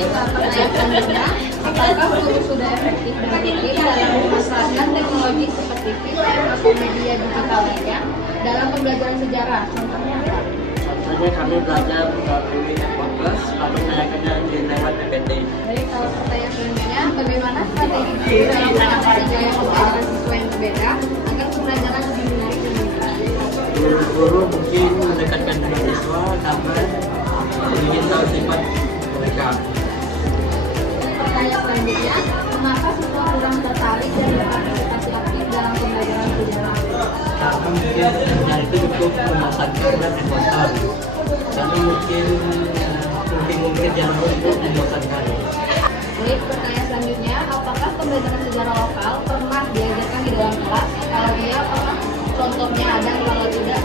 Pertanyaan selanjutnya, apakah guru sudah efektif dalam memanfaatkan teknologi seperti film atau media digital lainnya dalam pembelajaran sejarah? Contohnya apa? Contohnya kami belajar melalui podcast lalu menanyakannya di lewat PPT. Baik, kalau pertanyaan selanjutnya, bagaimana strategi guru dalam menangani gaya pembelajaran siswa yang berbeda agar pembelajaran lebih menarik dan mudah? Guru mungkin mendekatkan dengan siswa karena ingin tahu sifat mereka. Pertanyaan selanjutnya, mengapa siswa kurang tertarik dan berpartisipasi aktif dalam pembelajaran sejarah? Karena mungkin itu cukup membosankan dan emosional. Karena mungkin jangan untuk membosankan. Baik, pertanyaan selanjutnya, apakah pembelajaran sejarah lokal pernah diajarkan di dalam kelas? Kalau iya, apakah contohnya ada? Kalau tidak,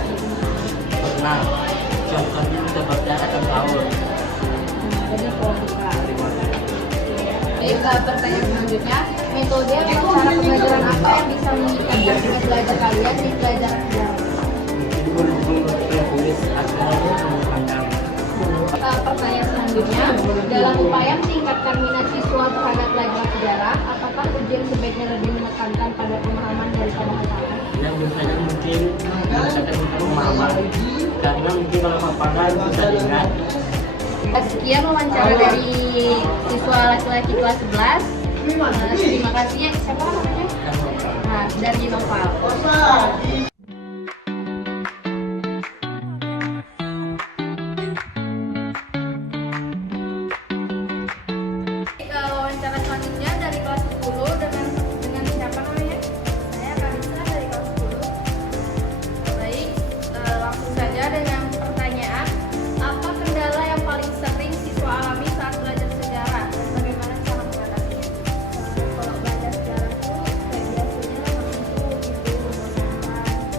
Pernah. Contohnya seperti akan tahun. jadi program. Baik, pertanyaan selanjutnya, metode atau cara pembelajaran apa yang bisa meningkatkan minat belajar kalian di pelajaran sejarah? Guru-guru tertulis asalnya menggunakan. Pertanyaan selanjutnya, dalam upaya meningkatkan minat siswa terhadap pelajaran sejarah, apakah ujian sebaiknya lebih menekankan pada pemahaman daripada hafalan? Yang biasanya mungkin menggunakan pemahaman karena mungkin kalau hafalan bisa diingat. Sekian wawancara dari siswa laki-laki kelas 11. Terima kasih ya. Siapa namanya? Nah, dari Noval. Wawancara selanjutnya dari kelas 10 dengan siapa namanya? Saya Karisa dari kelas 10. Baik, langsung saja dengan pertanyaan, apa kendala yang paling sering siswa alami saat belajar sejarah dan bagaimana cara mengatasinya? Kalau belajar sejarah itu kayak biasanya mengantuk gitu, membosankan.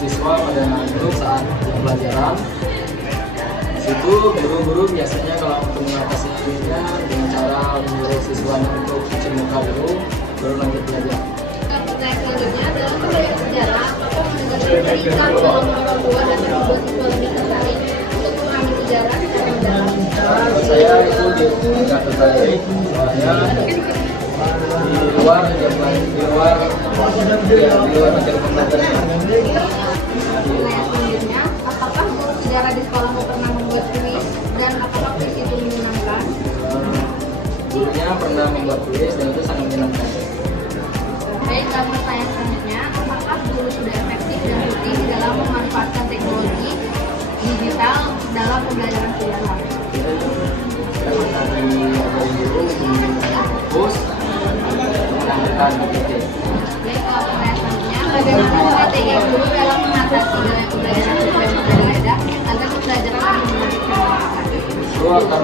siswa pada duduk saat pembelajaran. Di situ guru-guru biasanya kalau untuk mengatasinya dengan cara menyuruh siswanya untuk cuci muka dulu, baru lanjut belajar. Pertanyaan selanjutnya adalah pembelajaran sejarah atau mendengarkan cerita dalam orang tua dan membuat siswa lebih tertarik untuk memahami sejarah secara mendalam. Saya itu tidak tertarik, soalnya di luar materi pembelajaran. Pertanyaan selanjutnya, apakah guru sejarah di sekolahmu pernah membuat kuis dan apakah kuis itu menyenangkan? Gurunya pernah membuat kuis dan itu sangat menyenangkan. Baik, dan pertanyaan selanjutnya, apakah guru sudah efektif dan rutin dalam memanfaatkan teknologi digital dalam pembelajaran sejarah? Dari guru menggunakan fokus menanyakan titik. Baik, pertanyaan selanjutnya, bagaimana strategi guru dalam mengatasi gaya pembelajaran sesuai berbeda agar pembelajaran lebih menarik dan bermanfaat? Guru akan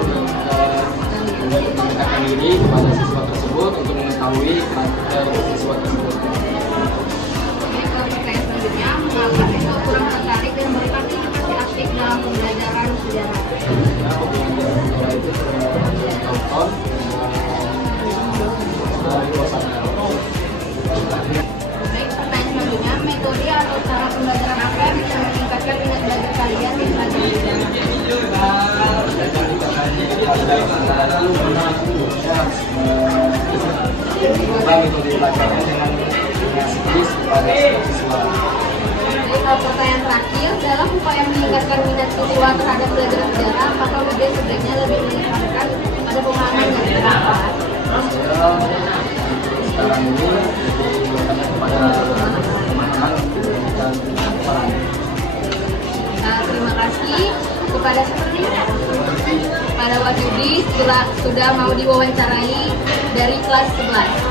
mendekatkan diri kepada siswa tersebut untuk mengetahui karakter siswa tersebut. Baik, pertanyaan selanjutnya, mengapa siswa kurang tertarik dan berpartisipasi aktif dalam pembelajaran sejarah? Nah, pembelajaran sejarah itu tonton melalui WhatsApp. Baik, pertanyaan selanjutnya, metode atau cara pembelajaran apa yang bisa meningkatkan minat belajar kalian di pelajaran sejarah? Metode pelajaran dengan psikis kepada siswa. Baik, pertanyaan terakhir, dalam upaya meningkatkan minat siswa terhadap belajar sejarah, apakah UD sebaiknya lebih menekankan pada pemahaman dan penerapan? Sekarang ini lebih menekankan kepada pemahaman dan penerapan. Terima kasih kepada Pak Wahyudi sudah mau diwawancarai dari kelas 11.